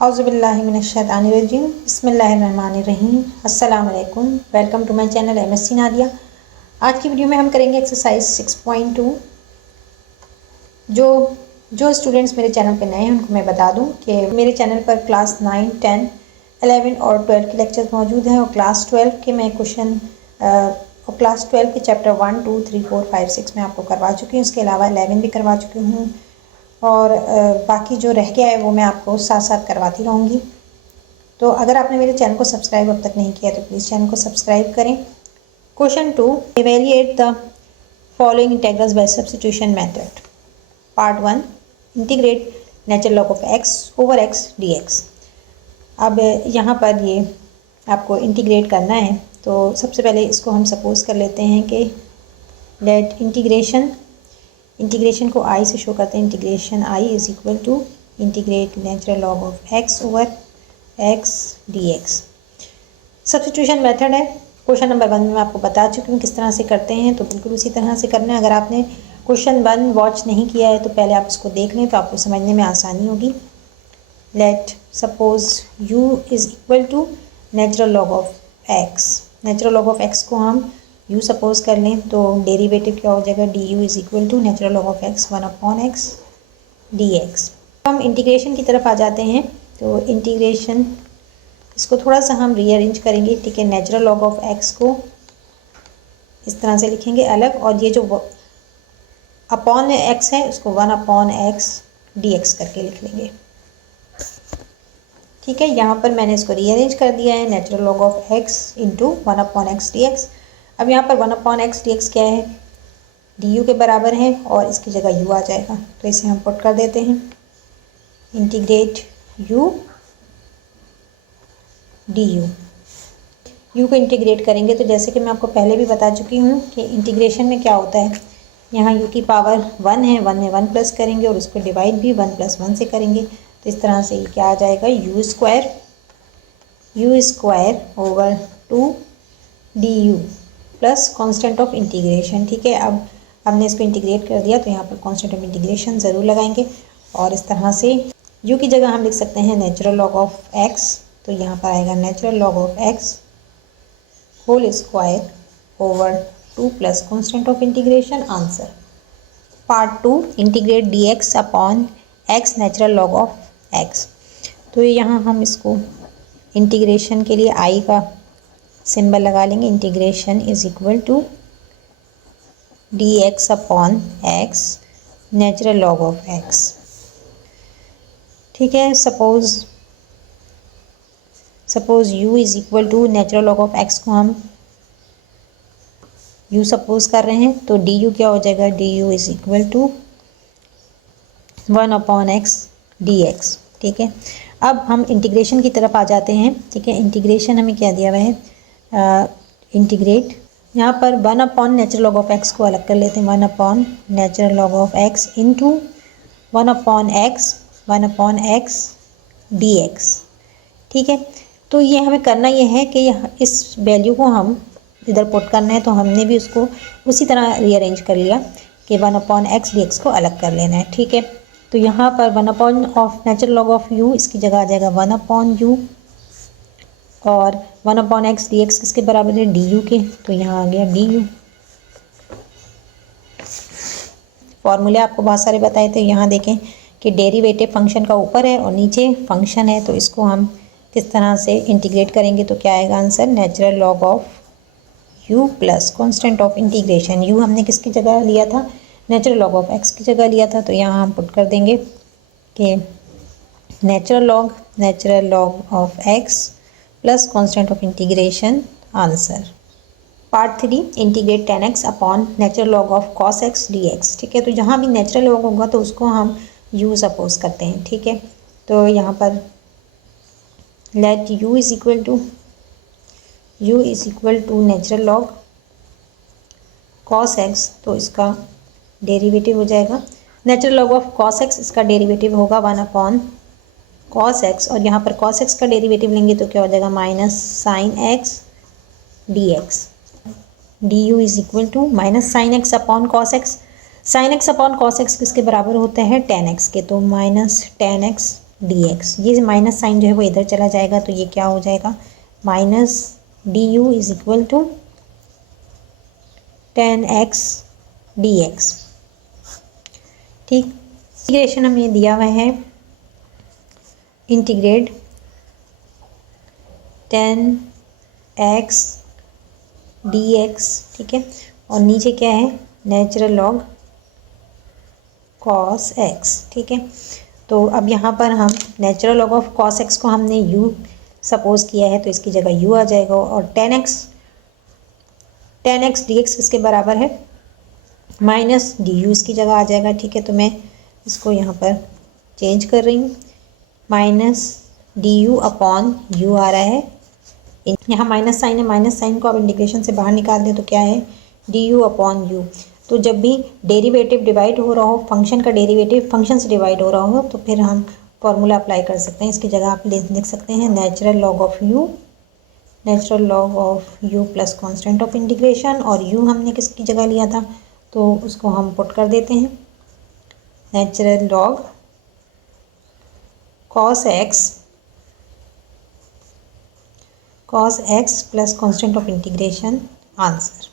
औज़ुबिल्लाहिमिनश्शैतानिर्रजीम बिस्मिल्लाहिर्रहमानिर्रहीम अस्सलाम वालेकुम। Welcome to my channel MSc Nadia. आज की वीडियो में हम करेंगे एक्सरसाइज 6.2। जो स्टूडेंट्स मेरे चैनल पे नए हैं उनको मैं बता दूं कि मेरे चैनल पर क्लास 9, 10, 11 और 12 के लेक्चर्स मौजूद हैं और क्लास 12 के मैं क्वेश्चन और क्लास 12 के चैप्टर 1, 2, 3, 4, 5, 6 में आपको करवा चुकी हूँ। इसके अलावा 11 भी करवा चुकी हूँ और बाकी जो रह गया है वो मैं आपको साथ साथ करवाती रहूँगी। तो अगर आपने मेरे चैनल को सब्सक्राइब अब तक नहीं किया तो प्लीज़ चैनल को सब्सक्राइब करें। Question 2, evaluate the following integrals by substitution method. Part 1, integrate natural log of x over x dx। अब यहाँ पर ये आपको इंटीग्रेट करना है तो सबसे पहले इसको हम सपोज कर लेते हैं कि लेट इंटीग्रेशन को i से शो करते हैं। Integration i is equal to integrate natural log of x over x dx। Substitution method है। क्वेश्चन नंबर 1 में मैं आपको बता चुकी हूँ किस तरह से करते हैं, तो बिल्कुल उसी तरह से करना है। अगर आपने क्वेश्चन 1 वॉच नहीं किया है तो पहले आप इसको देख लें तो आपको समझने में आसानी होगी। Let suppose u is equal to natural log of x। Natural log of x को हम u सपोज कर लें तो डेरिवेटिव क्या हो जाएगा, du is equal to natural log of x 1/x dx। हम इंटीग्रेशन की तरफ आ जाते हैं तो इंटीग्रेशन इसको थोड़ा सा हम रीअरेंज करेंगे, ठीक है। नेचुरल लॉग ऑफ x को इस तरह से लिखेंगे अलग और ये जो अपॉन x है उसको 1/x dx करके लिख लेंगे, ठीक है। यहाँ पर मैंने इसको रीअरेंज कर दिया है, natural log of x into 1/x dx। अब यहाँ पर 1/x dx क्या है, du के बराबर है और इसकी जगह u आ जाएगा तो इसे हम पुट कर देते हैं। Integrate u du। u को इंटीग्रेट करेंगे तो जैसे कि मैं आपको पहले भी बता चुकी हूँ कि इंटीग्रेशन में क्या होता है, यहाँ u की पावर 1 है, 1 में 1 प्लस करेंगे और उसको डिवाइड भी 1 + 1 से करेंगे तो इस तरह से क्या आ जाएगा, u square over 2 du plus constant of integration, ठीक है। अब हमने इसको इंटीग्रेट कर दिया तो यहाँ पर कांस्टेंट ऑफ इंटीग्रेशन ज़रूर लगाएंगे और इस तरह से u की जगह हम लिख सकते हैं नेचुरल लॉग ऑफ x, तो यहाँ पर आएगा natural log of x whole square over 2 plus constant of integration. Answer. Part 2, integrate dx upon x natural log of x। तो यहाँ हम इसको इंटीग्रेशन के लिए i का सिंबल लगा लेंगे। Integration is equal to dx upon x natural log of x, ठीक है। Suppose u is equal to natural log of x को हम u सपोज कर रहे हैं तो du क्या हो जाएगा, du is equal to 1/x dx, ठीक है। अब हम इंटीग्रेशन की तरफ आ जाते हैं, ठीक है। इंटीग्रेशन हमें क्या दिया हुआ है, इंटीग्रेट यहाँ पर 1/ नेचुरल लॉग ऑफ x को अलग कर लेते हैं, 1/ natural log of x into 1/x dx, ठीक है। तो ये हमें करना ये है कि इस वैल्यू को हम इधर पुट करना है तो हमने भी उसको उसी तरह रीअरेंज कर लिया कि 1/x dx को अलग कर लेना है, ठीक है। तो यहाँ पर 1/ नेचुरल लॉग ऑफ u इसकी जगह आ जाएगा 1/u और 1/x dx किसके बराबर है, du के, तो यहाँ आ गया du। फॉर्मूले आपको बहुत सारे बताए थे, यहाँ देखें कि डेरिवेटिव फंक्शन का ऊपर है और नीचे फंक्शन है तो इसको हम किस तरह से इंटीग्रेट करेंगे तो क्या आएगा answer, natural log of u plus constant of integration. u हमने किसकी जगह लिया था, नेचुरल लॉग ऑफ x की जगह लिया था तो यहाँ हम पुट कर देंगे कि natural log of x plus constant of integration. Answer. Part 3, integrate 10x upon natural log of cos x dx, ठीक है। तो जहाँ भी नेचुरल लॉग होगा तो उसको हम u सपोज करते हैं, ठीक है। तो यहाँ पर let u is equal to natural log cos x, तो इसका डेरिवेटिव हो जाएगा natural log of cos x, इसका डेरिवेटिव होगा 1/cos x और यहाँ पर cos x का डेरिवेटिव लेंगे तो क्या हो जाएगा, -sin x dx। du is equal to -sin x upon cos x। sin x upon cos x किसके बराबर होता है, tan x के, तो -tan x dx। ये माइनस साइन जो है वो इधर चला जाएगा, तो ये क्या हो जाएगा, minus du is equal to 10x dx। ठीक, इंटीग्रेशन हमें दिया हुआ है, इंटीग्रेट 10x dx। ठीक है, और नीचे क्या है, नेचुरल लॉग cos x। ठीक है, तो अब यहाँ पर हम natural log of cos x को हमने u सपोज किया है, तो इसकी जगह u आ जाएगा, और 10x dx इसके बराबर है माइनस du इसकी जगह आ जाएगा। ठीक है, तो मैं इसको यहाँ पर चेंज कर रही हूँ, माइनस du अपॉन u आ रहा है, यहाँ माइनस साइन है, माइनस साइन को आप इंटीग्रेशन से बाहर निकाल दें तो क्या है, du अपॉन u। तो जब भी डेरिवेटिव डिवाइड हो रहा हो, फंक्शन का डेरिवेटिव फंक्शन से डिवाइड हो रहा हो, तो फिर हम फॉर्मूला अप्लाई कर सकते हैं। इसकी जगह आप लिख सकते हैं natural log of u, natural log of u plus constant of integration, और u हमने किसकी जगह लिया था, तो उसको हम पुट कर देते हैं, natural log cos x plus constant of integration, answer.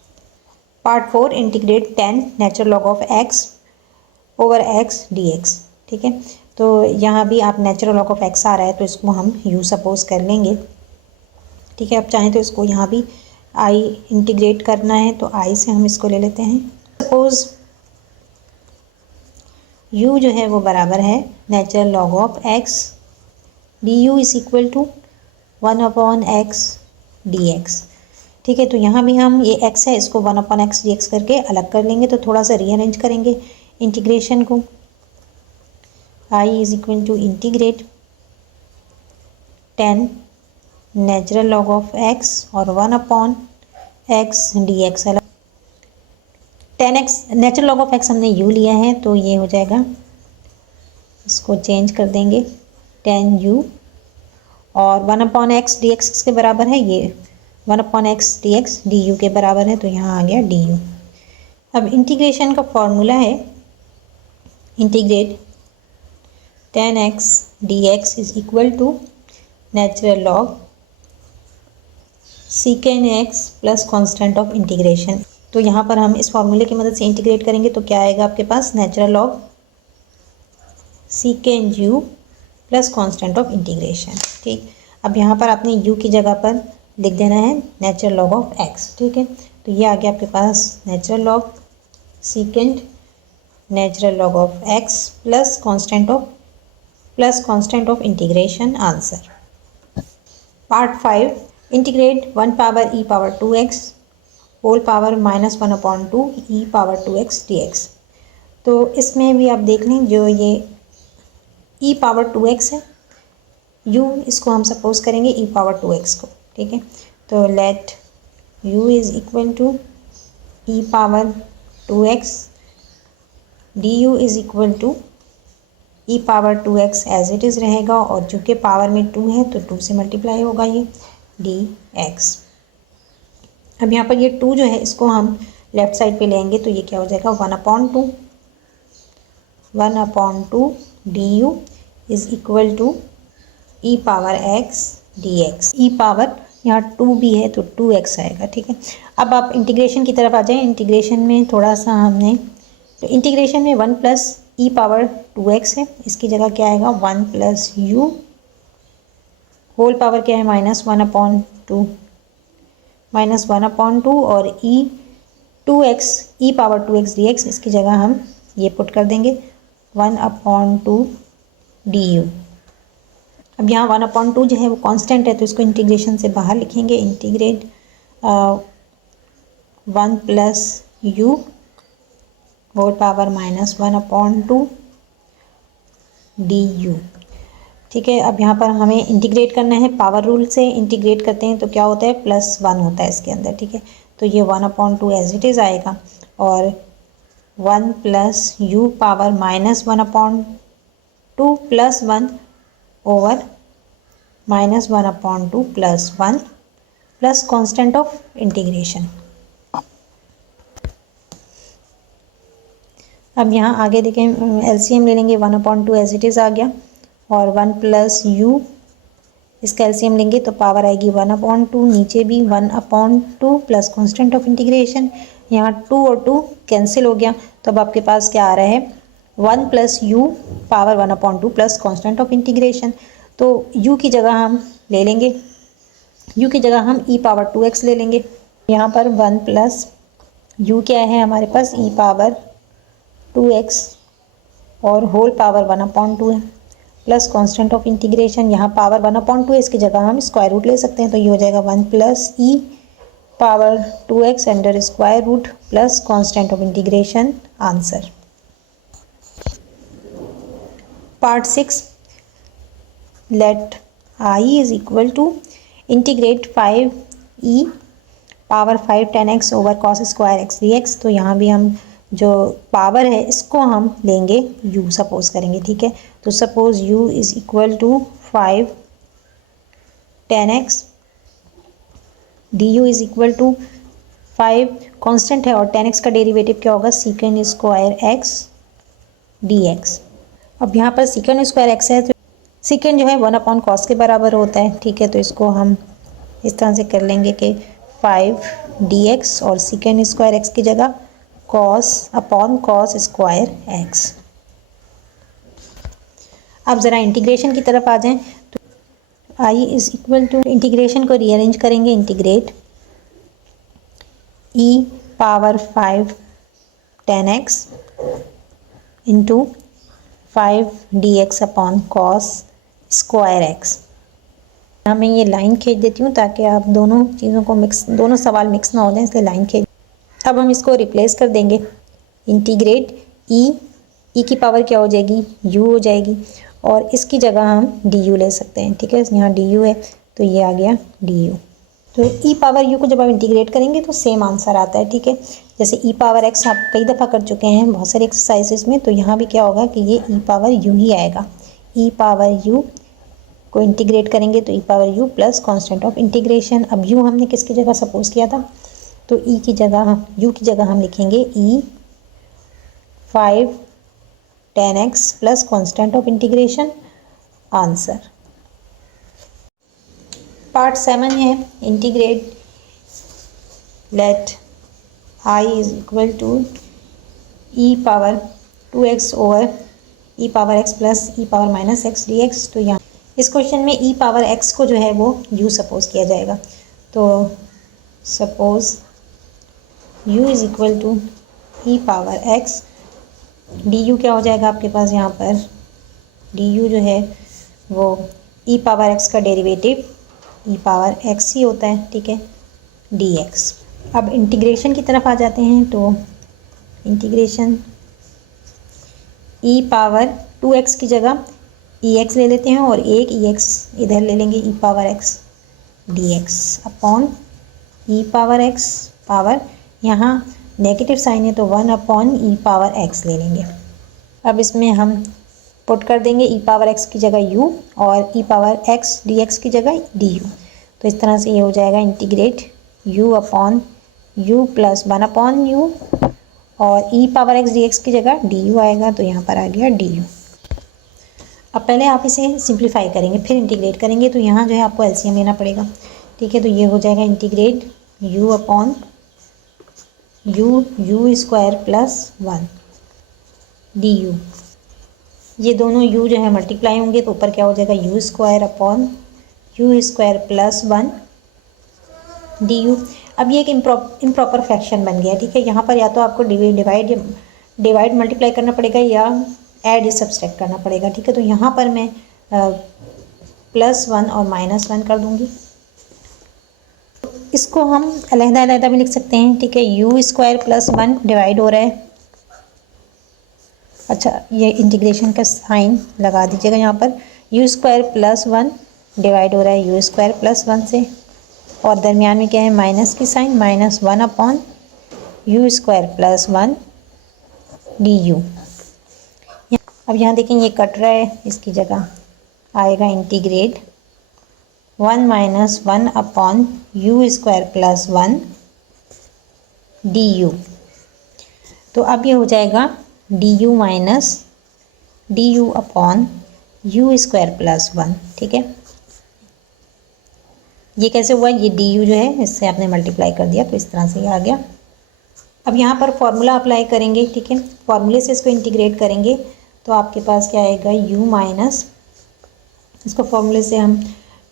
Part 4, integrate 10 natural log of x over x dx। ठीक है, तो यहाँ भी आप नेचुरल लॉग ऑफ x आ रहा है, तो इसको हम u सपोज कर लेंगे। ठीक है, आप चाहें तो इसको यहाँ भी i इंटीग्रेट करना है, तो i से हम इसको ले लेते हैं। सपोज u जो है वो बराबर है natural log of x du is equal to 1 upon x dx। ठीक है, तो यहाँ भी हम ये x है, इसको 1 अपॉन x dx करके अलग कर लेंगे, तो थोड़ा सा रीअरेंज करेंगे इंटीग्रेशन को। i is equal to integrate 10 natural log of x और 1 अपॉन x dx। अलग 10x natural log of x हमने u लिया है, तो ये हो जाएगा, इसको चेंज कर देंगे 10u, और 1 अपॉन x dx किसके बराबर है, ये 1 अपॉन x dx du के बराबर है, तो यहाँ आ गया du। अब इंटीग्रेशन का फॉर्मूला है, integrate 10x dx is equal to natural log secant x plus constant of integration. तो यहाँ पर हम इस फॉर्मूले की मदद से इंटीग्रेट करेंगे, तो क्या आएगा आपके पास, natural log second u plus constant of integration. ठीक, अब यहाँ पर आपने u की जगह पर लिख देना है नेचुरल लॉग ऑफ x। ठीक है, तो ये आ गया आपके पास natural log second natural log of x plus constant of integration, answer. Part 5, integrate 1 power e power 2x whole power minus 1 upon 2 e power 2x dx। तो इसमें भी आप देख लें, जो ये e पावर 2x है, u इसको हम सपोज करेंगे e पावर 2x को। ठीक है, तो let u is equal to e power 2x, du is equal to e power 2x as it is रहेगा, और चूँकि पावर में 2 है तो 2 से मल्टीप्लाई होगा ये dx। अब यहाँ पर ये 2 जो है इसको हम लेफ़्ट साइड पे लेंगे, तो ये क्या हो जाएगा, 1 upon 2 du is equal to e power x dx। e power यहाँ 2 भी है तो 2x आएगा। ठीक है, अब आप इंटीग्रेशन की तरफ आ जाएं। इंटीग्रेशन में थोड़ा सा हमने, तो इंटीग्रेशन में 1 प्लस e पावर 2x है, इसकी जगह क्या आएगा, 1 प्लस u होल पावर क्या है, माइनस 1 अपॉन 2 और e पावर 2x dx, इसकी जगह हम ये पुट कर देंगे 1 अपॉन 2 du। अब यहाँ 1 अपॉन 2 जो है वो कांस्टेंट है, तो इसको इंटीग्रेशन से बाहर लिखेंगे, integrate 1 plus u whole power minus 1 upon 2 du। ठीक है, अब यहाँ पर हमें इंटीग्रेट करना है, पावर रूल से इंटीग्रेट करते हैं तो क्या होता है, +1 होता है इसके अंदर। ठीक है, तो ये 1 अपॉन 2 एज इट इज़ आएगा, और 1 plus u power minus 1 upon 2 plus 1 over minus 1 upon 2 plus 1 plus constant of integration. अब यहाँ आगे देखें, एलसीएम ले लेंगे, 1 अपॉन 2 एज इट इज़ आ गया, और 1 प्लस यू, इसका एलसीएम लेंगे तो पावर आएगी 1/2, नीचे भी 1/2 प्लस कांस्टेंट ऑफ इंटीग्रेशन, यहाँ 2 और 2 कैंसिल हो गया, तो अब आपके पास क्या आ रहा है 1 plus you power 1/2 plus constant of integration. तो u की जगह हम ले लेंगे, u की जगह हम e पावर 2x ले लेंगे। यहाँ पर 1 प्लस u क्या है हमारे पास e पावर 2x और होल पावर 1/2 है प्लस कांस्टेंट ऑफ इंटीग्रेशन, यहाँ पावर 1/2 है, इसकी जगह हम स्क्वायर रूट ले सकते हैं, तो ये हो जाएगा 1 plus e power 2x under square root plus constant of integration. Answer. Part 6, let I is equal to integrate 5e power 5 10x over cos square x dx। तो यहाँ भी हम जो पावर है इसको हम लेंगे u, सपोज करेंगे, ठीक है। तो suppose u is equal to 5 10x du is equal to 5 constant है और 10x का डेरिवेटिव क्या होगा सीकेंड स्क्वायर x dx। अब यहाँ पर सीकेंड स्क्वायर x है तो सीकेंड जो है 1 कॉस के बराबर होता है, ठीक है। तो इसको हम इस तरह से कर लेंगे कि 5 dx और सीकेंड स्क्वायर x की जगह कॉस स्क्वायर x। अब ज़रा इंटीग्रेशन की तरफ आ जाएं, तो I is equal to integration को रीअरेंज करेंगे, integrate e power 5 10x into 5 dx upon cos square x। यहाँ मैं ये लाइन खींच देती हूँ ताकि आप दोनों चीज़ों को दोनों सवाल मिक्स ना हो जाए, इसलिए लाइन खींच। अब हम इसको रिप्लेस कर देंगे, इंटीग्रेट e की पावर क्या हो जाएगी u हो जाएगी और इसकी जगह हम du ले सकते हैं, ठीक है। यहाँ du है तो ये आ गया du। तो e पावर u को जब आप इंटीग्रेट करेंगे तो सेम आंसर आता है, ठीक है। जैसे e पावर x आप कई दफ़ा कर चुके हैं बहुत सारे एक्सरसाइजेस में, तो यहाँ भी क्या होगा कि ये e पावर u ही आएगा। e पावर u को इंटीग्रेट करेंगे तो e power u plus constant of integration. अब u हमने किसकी जगह सपोज किया था, तो u की जगह हम लिखेंगे e 5 10x plus constant of integration. Answer. Part 7 है integrate let I is equal to e power 2x over e power x plus e power minus x dx। तो यहाँ इस क्वेश्चन में e पावर x को जो है वो u suppose किया जाएगा। तो suppose u is equal to e power x, du क्या हो जाएगा आपके पास यहाँ पर du जो है वो e पावर x का डेरिवेटिव e पावर x ही होता है, ठीक है, dx। अब इंटीग्रेशन की तरफ आ जाते हैं, तो इंटीग्रेशन e पावर 2x की जगह ex ले लेते हैं और एक ex इधर ले लेंगे e power x dx upon e power x power, यहाँ नेगेटिव साइन है तो 1 अपॉन e पावर x ले लेंगे। अब इसमें हम पुट कर देंगे e पावर x की जगह u और e पावर x dx की जगह du। तो इस तरह से ये हो जाएगा integrate u upon u plus 1 upon u और e पावर x dx की जगह du आएगा, तो यहाँ पर आ गया du। अब पहले आप इसे सिंप्लीफाई करेंगे फिर इंटीग्रेट करेंगे, तो यहाँ जो है आपको एलसीएम लेना पड़ेगा, ठीक है। तो ये हो जाएगा integrate u upon u square plus 1 du। ये दोनों u जो है मल्टीप्लाई होंगे तो ऊपर क्या हो जाएगा u square upon u square plus 1 du। अब ये एक इम्प्रॉपर फ्रैक्शन बन गया, ठीक है। यहाँ पर या तो आपको डिवाइड मल्टीप्लाई करना पड़ेगा या ऐड या सब्सट्रैक्ट करना पड़ेगा, ठीक है। तो यहाँ पर मैं +1 और -1 कर दूँगी। इसको हम अलग-अलग भी लिख सकते हैं, ठीक है। u स्क्वायर प्लस 1 डिवाइड हो रहा है, अच्छा ये इंटीग्रेशन का साइन लगा दीजिएगा यहाँ पर, u स्क्वायर प्लस 1 डिवाइड हो रहा है u स्क्वायर प्लस 1 से, और दरमियान में क्या है माइनस की sign, -1 upon u square plus 1 du। अब यहाँ देखें ये कट रहा है, इसकी जगह आएगा integrate 1 - 1 upon u square plus 1 du। तो अब ये हो जाएगा du minus du upon you square plus 1, ठीक है। ये कैसे हुआ, ये डी यू जो है इससे आपने मल्टीप्लाई कर दिया तो इस तरह से ये आ गया। अब यहाँ पर फॉर्मूला अप्लाई करेंगे, ठीक है, फॉर्मूले से इसको इंटीग्रेट करेंगे तो आपके पास क्या आएगा, u माइनस, इसको फॉर्मूले से हम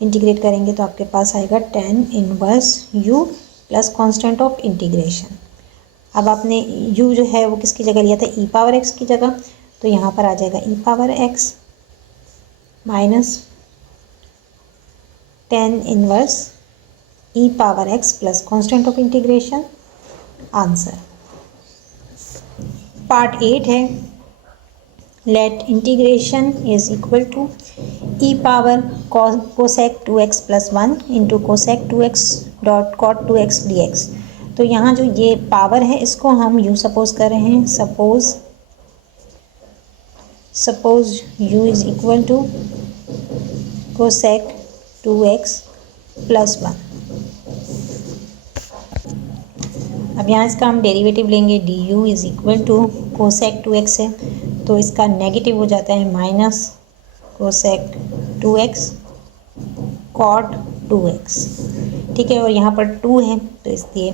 इंटीग्रेट करेंगे तो आपके पास आएगा tan inverse u plus constant of integration. अब आपने u जो है वो किसकी जगह लिया था, e पावर x की जगह, तो यहाँ पर आ जाएगा e power x minus tan inverse e power x plus constant of integration, answer. Part 8 है, let integration is equal to e power cosec 2x plus 1 into cosec 2x dot cot 2x dx। तो यहाँ जो ये power है इसको हम u suppose कर रहे हैं, suppose u is equal to cosec 2x plus 1। अब यहाँ इसका हम डेरिवेटिव लेंगे, d u is equal to cosec 2x है तो इसका नेगेटिव हो जाता है minus cosec 2x cot 2x, ठीक है। और यहाँ पर 2 है तो इसलिए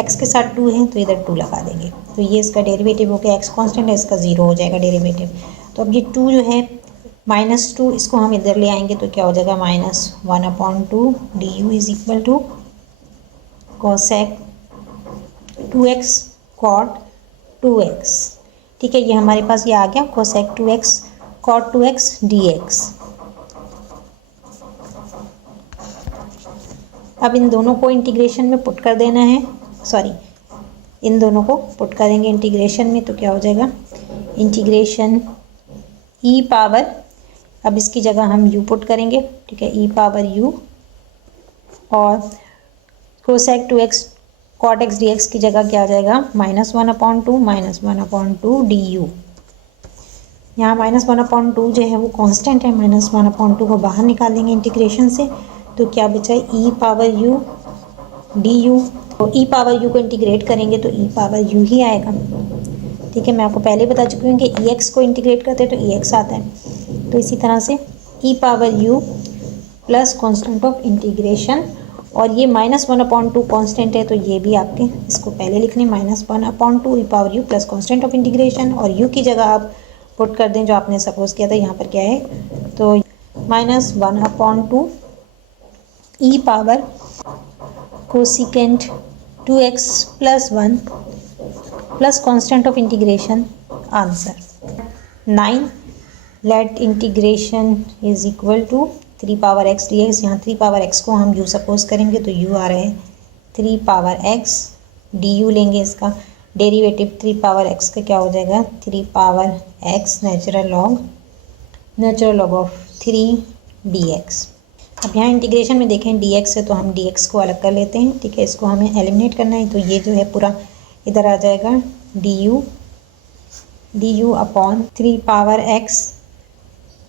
x के साथ 2 है तो इधर 2 लगा देंगे तो ये इसका डेरिवेटिव हो गया, x कांस्टेंट है इसका 0 हो जाएगा डेरिवेटिव। तो अब ये 2 जो है -2 इसको हम इधर ले आएंगे तो क्या हो जाएगा, -1/2 d u is equal to cosec 2x cot 2x, ठीक है। ये हमारे पास ये आ गया cosec 2x cot 2x dx। अब इन दोनों को इंटीग्रेशन में पुट कर देना है, इन दोनों को पुट करेंगे इंटीग्रेशन में तो क्या हो जाएगा, इंटीग्रेशन e पावर, अब इसकी जगह हम u पुट करेंगे, ठीक है, e पावर u और cosec 2x cot x dx की जगह क्या आ जाएगा, -1/2 डी यू। यहाँ -1/2 जो है वो कांस्टेंट है, -1/2 को बाहर निकाल देंगे इंटीग्रेशन से तो क्या बचा है, e power u D you. तो e पावर u को इंटीग्रेट करेंगे तो e पावर u ही आएगा, ठीक है। मैं आपको पहले बता चुकी हूँ कि ex को इंटीग्रेट करते हैं तो ex आता है। तो इसी तरह से e power u plus constant of integration, और ये -1/2 कांस्टेंट है तो ये भी आपके इसको पहले लिखने, -1/2 e power u plus constant of integration, और u की जगह आप पुट कर दें जो आपने सपोज किया था, यहाँ पर क्या है तो -1/2 e power cosecant 2x plus 1 plus constant of integration, answer. 9 let integration is equal to 3 power x dx। यहाँ 3 पावर x को हम u सपोज करेंगे तो u आ रहा है 3 पावर x du लेंगे, इसका डेरिवेटिव 3 पावर x का क्या हो जाएगा, 3 power x natural log of 3 dx। अब यहाँ इंटीग्रेशन में देखें dx है तो हम dx को अलग कर लेते हैं, ठीक है, इसको हमें एलिमिनेट करना है तो ये जो है पूरा इधर आ जाएगा du upon 3 power x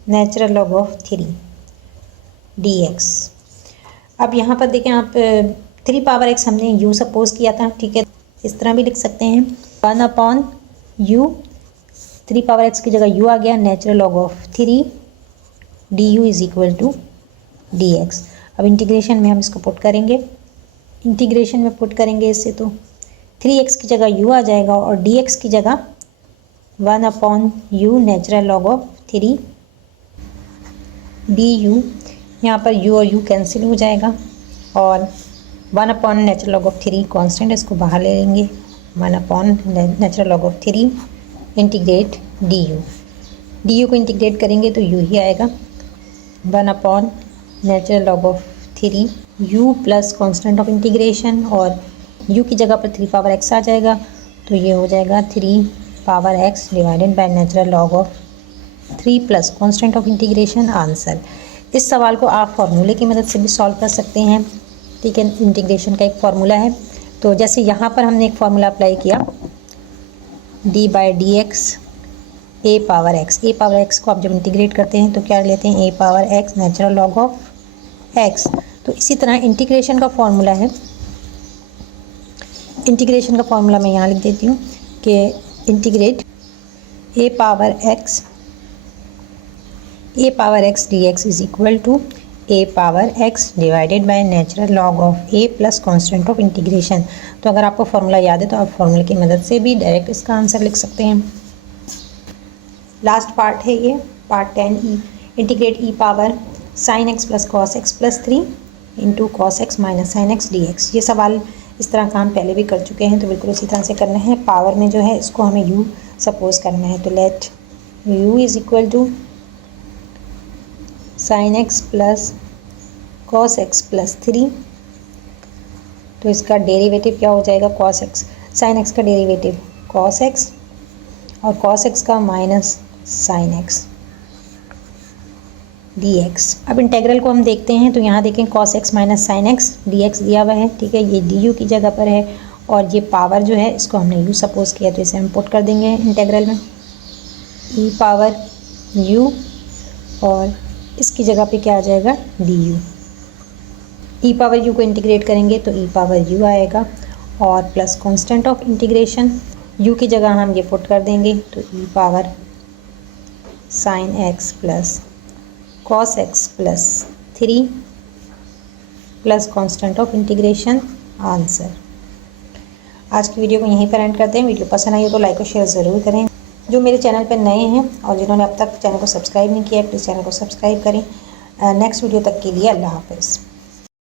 natural log of 3 dx। अब यहाँ पर देखें आप 3 पावर x हमने u सपोज किया था, ठीक है, इस तरह भी लिख सकते हैं 1/u, 3 पावर x की जगह u आ गया, natural log of 3 du is equal to dx। अब इंटीग्रेशन में हम इसको पुट करेंगे, इंटीग्रेशन में पुट करेंगे इससे तो 3x की जगह u आ जाएगा और dx की जगह 1/u natural log of 3 du। यहाँ पर u और u कैंसिल हो जाएगा और 1/ नेचुरल लॉग ऑफ 3 कांस्टेंट, इसको बाहर ले लेंगे, 1/ natural log of 3 integrate du को इंटीग्रेट करेंगे तो u ही आएगा, 1/ natural log of 3 u plus constant of integration, और u की जगह पर 3 पावर x आ जाएगा तो ये हो जाएगा 3 power x divided by natural log of 3 plus constant of integration, answer. इस सवाल को आप फार्मूले की मदद से भी सॉल्व कर सकते हैं, ठीक है, इंटीग्रेशन का एक फार्मूला है। तो जैसे यहाँ पर हमने एक फार्मूला अप्लाई किया d/dx a पावर x को आप जब इंटीग्रेट करते हैं तो क्या लेते हैं, a power x natural log of x। तो इसी तरह इंटीग्रेशन का फार्मूला है, इंटीग्रेशन का फार्मूला मैं यहाँ लिख देती हूँ कि integrate a power x a power x d x is equal to a power x divided by natural log of a plus constant of integration. तो अगर आपको फॉर्मूला याद है तो आप फॉर्मूले की मदद से भी डायरेक्ट इसका आंसर लिख सकते हैं। लास्ट पार्ट है ये, part 10 integrate e power sine x plus cos x plus 3 into cos x minus sine x d x. ये सवाल इस तरह का हम पहले भी कर चुके हैं, तो बिल्कुल उसी तरह से करना है। पावर में जो है इसको हमें u सपोज करना है, तो let u is equal to sine x plus cos x plus 3। तो इसका डेरिवेटिव क्या हो जाएगा, कॉस एक्स, साइन एक्स का डेरिवेटिव कॉस एक्स और कॉस एक्स का minus sine x d x. अब इंटेग्रल को हम देखते हैं, तो यहाँ देखें cos x minus sine x d x दिया हुआ है, ठीक है, ये डी यू की जगह पर है और ये पावर जो है इसको हमने यू सपोज किया, तो इसे हम पुट कर देंगे इंटेग्रल में, ई पावर यू और इसकी जगह पे क्या आ जाएगा d u. E power u को इंटीग्रेट करेंगे तो ई पावर यू आएगा और plus constant of integration u की जगह हम ये पुट कर देंगे, तो e power sine x plus cos x plus 3 plus constant of integration answer. आज की वीडियो को यहीं पर एंड करते हैं। वीडियो पसंद आई हो तो लाइक और शेयर ज़रूर करें। जो मेरे चैनल पर नए हैं और जिन्होंने अब तक चैनल को सब्सक्राइब नहीं किया, प्लीज़ चैनल को सब्सक्राइब करें। नेक्स्ट वीडियो तक के लिए अल्लाह हाफ़िज़।